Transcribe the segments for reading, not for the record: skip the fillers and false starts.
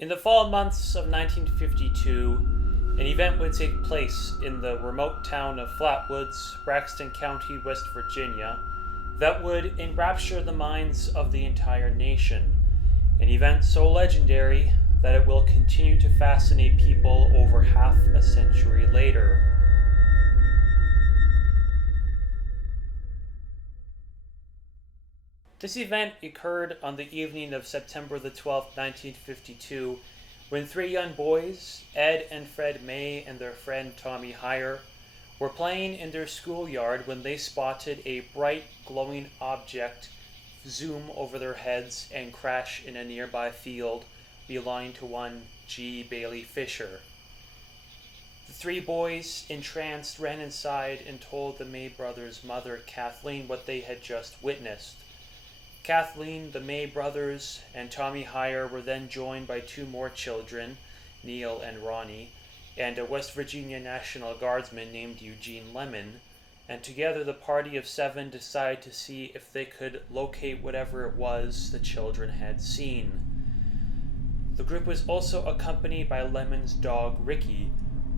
In the fall months of 1952, an event would take place in the remote town of Flatwoods, Braxton County, West Virginia, that would enrapture the minds of the entire nation. An event so legendary that it will continue to fascinate people over half a century later. This event occurred on the evening of September the 12th, 1952, when three young boys, Ed and Fred May and their friend Tommy Heyer, were playing in their schoolyard when they spotted a bright, glowing object zoom over their heads and crash in a nearby field belonging to one G. Bailey Fisher. The three boys, entranced, ran inside and told the May brothers' mother, Kathleen, what they had just witnessed. Kathleen, the May brothers, and Tommy Heyer were then joined by two more children, Neil and Ronnie, and a West Virginia National Guardsman named Eugene Lemon, and together the party of seven decided to see if they could locate whatever it was the children had seen. The group was also accompanied by Lemon's dog, Ricky,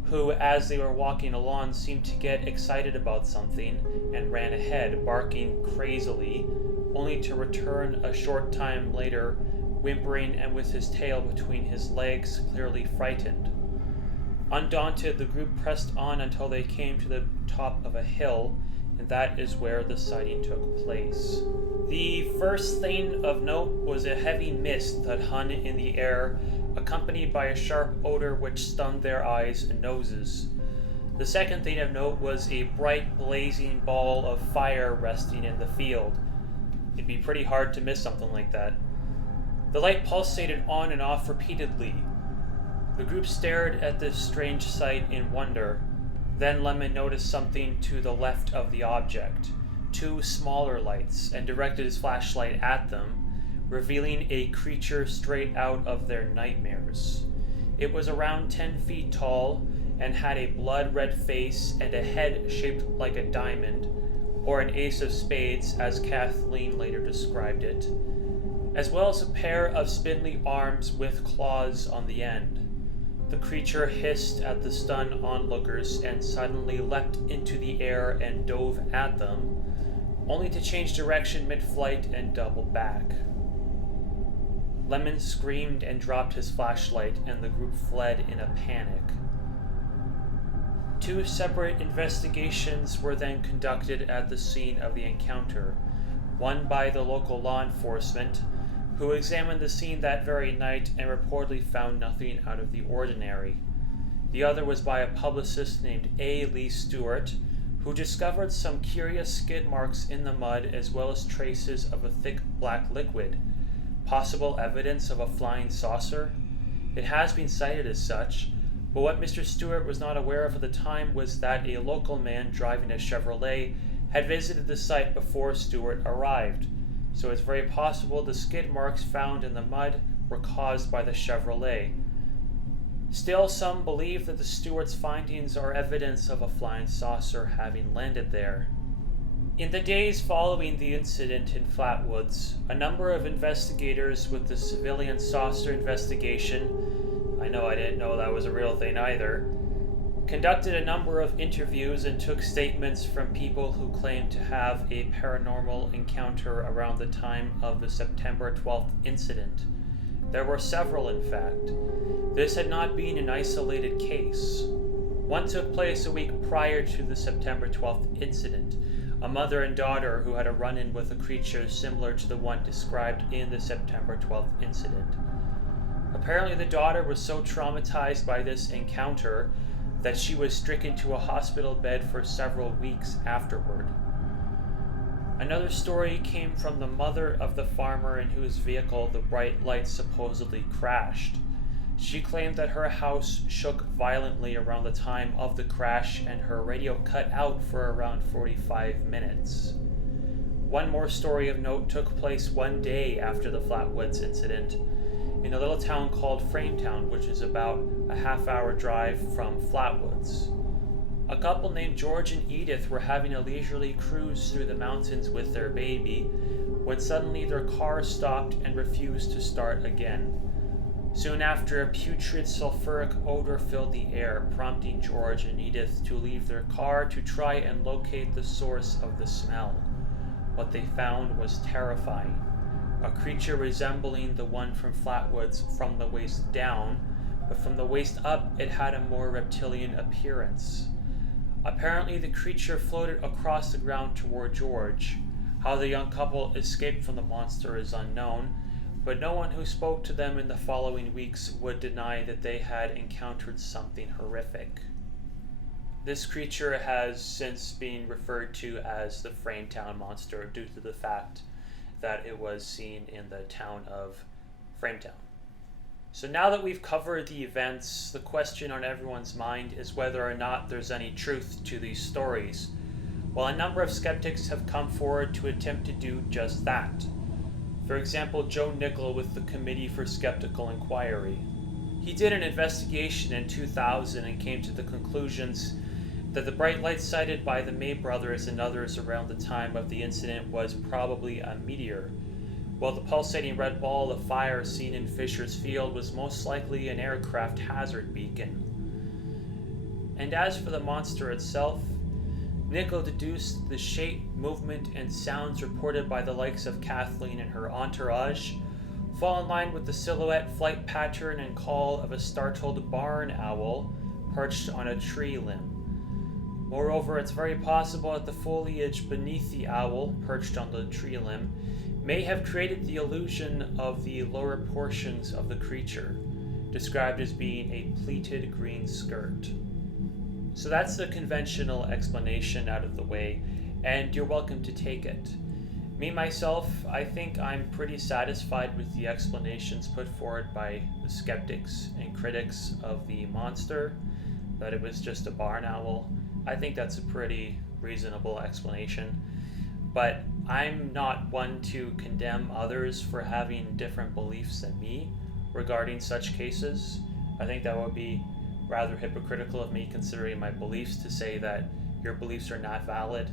who, as they were walking along, seemed to get excited about something and ran ahead, barking crazily, only to return a short time later, whimpering and with his tail between his legs, clearly frightened. Undaunted, the group pressed on until they came to the top of a hill, and that is where the sighting took place. The first thing of note was a heavy mist that hung in the air, accompanied by a sharp odor which stung their eyes and noses. The second thing of note was a bright, blazing ball of fire resting in the field. It'd be pretty hard to miss something like that. The light pulsated on and off repeatedly. The group stared at this strange sight in wonder. Then Lemon noticed something to the left of the object, two smaller lights, and directed his flashlight at them, revealing a creature straight out of their nightmares. It was around 10 feet tall and had a blood-red face and a head shaped like a diamond, or an ace of spades, as Kathleen later described it, as well as a pair of spindly arms with claws on the end. The creature hissed at the stunned onlookers and suddenly leapt into the air and dove at them, only to change direction mid-flight and double back. Lemon screamed and dropped his flashlight, and the group fled in a panic. Two separate investigations were then conducted at the scene of the encounter, one by the local law enforcement, who examined the scene that very night and reportedly found nothing out of the ordinary. The other was by a publicist named A. Lee Stewart, who discovered some curious skid marks in the mud as well as traces of a thick black liquid, possible evidence of a flying saucer. It has been cited as such, but what Mr. Stewart was not aware of at the time was that a local man driving a Chevrolet had visited the site before Stewart arrived, so it's very possible the skid marks found in the mud were caused by the Chevrolet. Still, some believe that the Stewart's findings are evidence of a flying saucer having landed there. In the days following the incident in Flatwoods, a number of investigators with the civilian saucer investigation, I know I didn't know that was a real thing either, conducted a number of interviews and took statements from people who claimed to have a paranormal encounter around the time of the September 12th incident. There were several, in fact. This had not been an isolated case. One took place a week prior to the September 12th incident. A mother and daughter who had a run-in with a creature similar to the one described in the September 12th incident. Apparently, the daughter was so traumatized by this encounter that she was stricken to a hospital bed for several weeks afterward. Another story came from the mother of the farmer in whose vehicle the bright lights supposedly crashed. She claimed that her house shook violently around the time of the crash and her radio cut out for around 45 minutes. One more story of note took place one day after the Flatwoods incident, in a little town called Frametown, which is about a half-hour drive from Flatwoods. A couple named George and Edith were having a leisurely cruise through the mountains with their baby, when suddenly their car stopped and refused to start again. Soon after, a putrid sulfuric odor filled the air, prompting George and Edith to leave their car to try and locate the source of the smell. What they found was terrifying. A creature resembling the one from Flatwoods from the waist down, but from the waist up it had a more reptilian appearance. Apparently the creature floated across the ground toward George. How the young couple escaped from the monster is unknown, but no one who spoke to them in the following weeks would deny that they had encountered something horrific. This creature has since been referred to as the Frametown Monster due to the fact that it was seen in the town of Frametown. So now that we've covered the events, the question on everyone's mind is whether or not there's any truth to these stories. Well, a number of skeptics have come forward to attempt to do just that. For example, Joe Nickel with the Committee for Skeptical Inquiry. He did an investigation in 2000 and came to the conclusions that the bright light sighted by the May brothers and others around the time of the incident was probably a meteor, while the pulsating red ball of fire seen in Fisher's Field was most likely an aircraft hazard beacon. And as for the monster itself, Nickel deduced the shape, movement, and sounds reported by the likes of Kathleen and her entourage fall in line with the silhouette, flight pattern, and call of a startled barn owl perched on a tree limb. Moreover, it's very possible that the foliage beneath the owl, perched on the tree limb, may have created the illusion of the lower portions of the creature, described as being a pleated green skirt. So that's the conventional explanation out of the way, and you're welcome to take it. Me, myself, I think I'm pretty satisfied with the explanations put forward by the skeptics and critics of the monster, that it was just a barn owl. I think that's a pretty reasonable explanation. But I'm not one to condemn others for having different beliefs than me regarding such cases. I think that would be rather hypocritical of me, considering my beliefs, to say that your beliefs are not valid,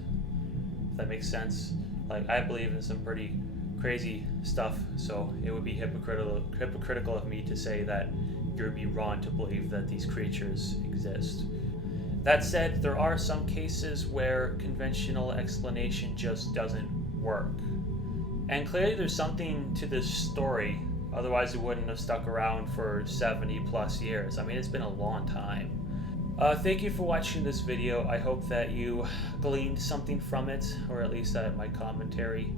if that makes sense. Like, I believe in some pretty crazy stuff, so it would be hypocritical of me to say that you would be wrong to believe that these creatures exist. That said, there are some cases where conventional explanation just doesn't work. And clearly there's something to this story, otherwise it wouldn't have stuck around for 70 plus years. I mean, it's been a long time. Thank you for watching this video. I hope that you gleaned something from it, or at least that my commentary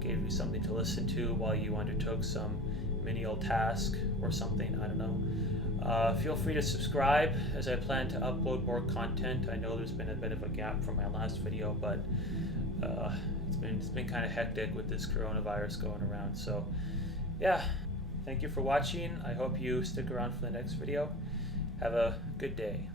gave you something to listen to while you undertook some menial task or something, I don't know. Feel free to subscribe, as I plan to upload more content. I know there's been a bit of a gap from my last video, but it's been kind of hectic with this coronavirus going around. So yeah, thank you for watching. I hope you stick around for the next video. Have a good day.